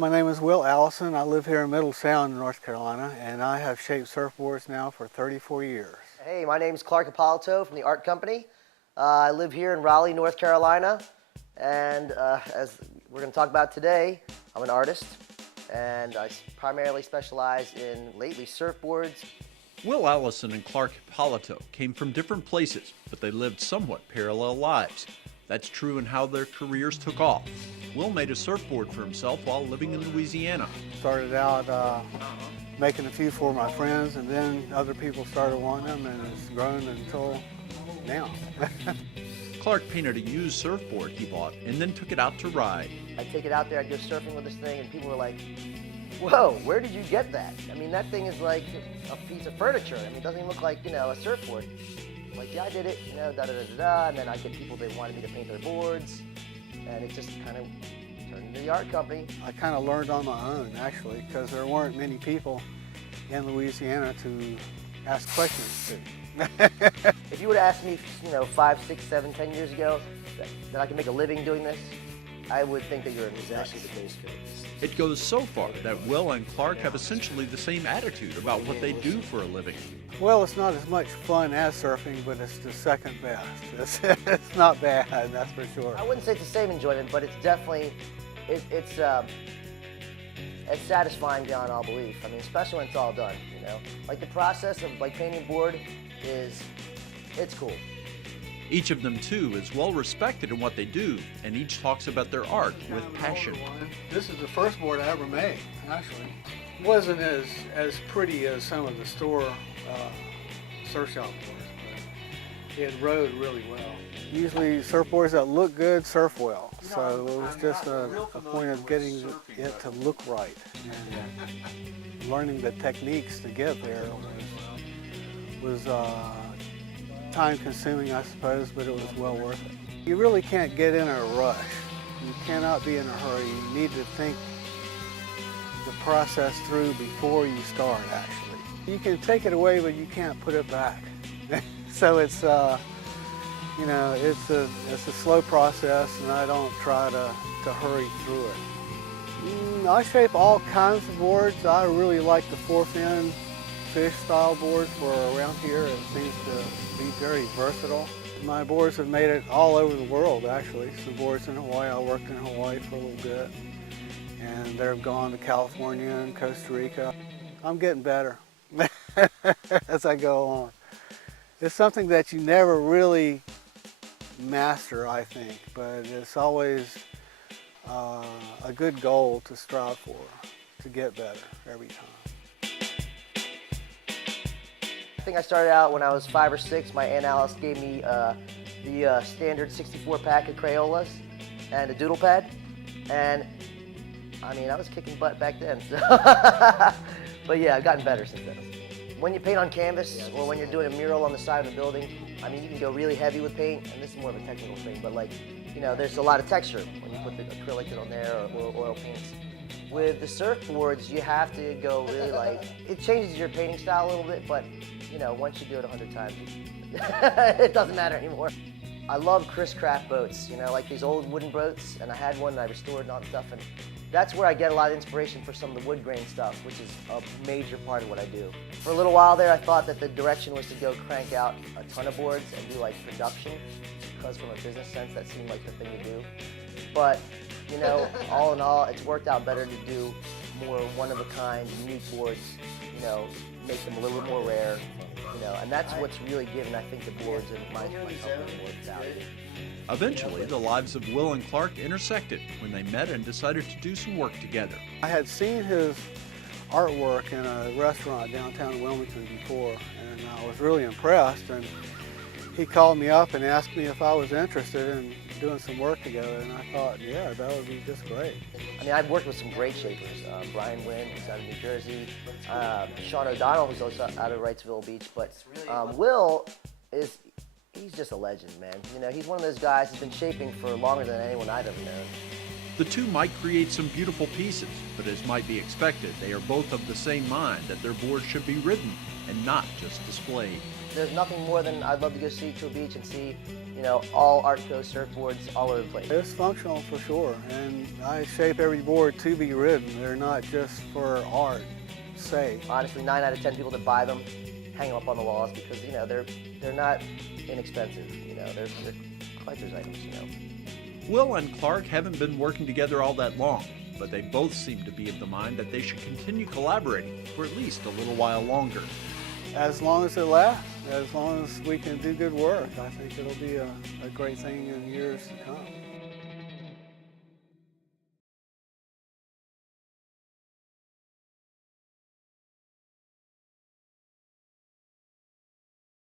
my name is Will Allison. I live here in Middle Sound, North Carolina, and I have shaped surfboards now for 34 years. Hey, my name's Clark Hipolito from the Art Company. I live here in Raleigh, North Carolina, and as we're going to talk about today, I'm an artist, and I primarily specialize in, lately, surfboards. Will Allison and Clark Hipolito came from different places, but they lived somewhat parallel lives. That's true in how their careers took off. Will made a surfboard for himself while living in Louisiana. Started out making a few for my friends, and then other people started wanting them, and it's grown until now. Clark painted a used surfboard he bought and then took it out to ride. I'd take it out there, I'd go surfing with this thing, and people were like, whoa, where did you get that? I mean, that thing is like a piece of furniture. I mean, it doesn't even look like, a surfboard. I'm like, yeah, I did it, da-da-da-da-da, and then I get people, they wanted me to paint their boards, and it just kind of turned into the Art Company. I kind of learned on my own, actually, because there weren't many people in Louisiana to ask questions to. If you would have asked me, 5, 6, 7, 10 years ago that I could make a living doing this, I would think that you're exactly the case. It goes so far that Will and Clark have essentially the same attitude about what they do for a living. Well, it's not as much fun as surfing, but it's the second best. It's not bad, that's for sure. I wouldn't say it's the same enjoyment, but it's definitely, it's satisfying beyond all belief. I mean, especially when it's all done, Like the process of painting board it's cool. Each of them, too, is well respected in what they do, and each talks about their art with passion. This is the first board I ever made, actually. It wasn't as pretty as some of the store surf shop boards, but it rode really well. Usually surfboards that look good surf well, so it was just a point of getting it to look right. And learning the techniques to get there was time-consuming, I suppose, but it was well worth it. You really can't get in a rush. You cannot be in a hurry. You need to think the process through before you start, actually. You can take it away, but you can't put it back. So it's, it's a slow process, and I don't try to hurry through it. I shape all kinds of boards. I really like the four-fin fish style boards for around here. It seems to be very versatile. My boards have made it all over the world, actually. Some boards in Hawaii. I worked in Hawaii for a little bit, and they've gone to California and Costa Rica. I'm getting better as I go on. It's something that you never really master, I think, but it's always a good goal to strive for, to get better every time. I think I started out when I was 5 or 6. My Aunt Alice gave me the standard 64 pack of Crayolas and a doodle pad, and I mean, I was kicking butt back then. So but yeah, I've gotten better since then. When you paint on canvas or when you're doing a mural on the side of a building, I mean, you can go really heavy with paint, and this is more of a technical thing, but there's a lot of texture when you put the acrylic on there or oil paints. With the surfboards, you have to go really it changes your painting style a little bit, but once you do it 100 times, it doesn't matter anymore. I love Chris Craft boats, like these old wooden boats, and I had one that I restored and all that stuff, and that's where I get a lot of inspiration for some of the wood grain stuff, which is a major part of what I do. For a little while there, I thought that the direction was to go crank out a ton of boards and do production, because from a business sense, that seemed like the thing to do. But, all in all, it's worked out better to do more one-of-a-kind, unique boards, make them a little bit more rare, and that's what's really given, I think, the boards and my company more value. Eventually, the lives of Will and Clark intersected when they met and decided to do some work together. I had seen his artwork in a restaurant downtown Wilmington before, and I was really impressed, and he called me up and asked me if I was interested in doing some work together, and I thought, yeah, that would be just great. I mean, I've worked with some great shapers. Brian Wynn, who's out of New Jersey, Sean O'Donnell, who's also out of Wrightsville Beach, but Will he's just a legend, man. He's one of those guys who's been shaping for longer than anyone I've ever known. The two might create some beautiful pieces, but as might be expected, they are both of the same mind that their boards should be ridden and not just displayed. there's nothing more than I'd love to go see to a beach and see, you know, all Artco surfboards all over the place. It's functional for sure, and I shape every board to be ridden. They're not just for art sake. Honestly, 9 out of 10 people that buy them hang them up on the walls because, you know, they're not inexpensive. You know, they're collector's items, you know. Will and Clark haven't been working together all that long, but they both seem to be of the mind that they should continue collaborating for at least a little while longer. As long as it lasts, as long as we can do good work, I think it'll be a great thing in years to come.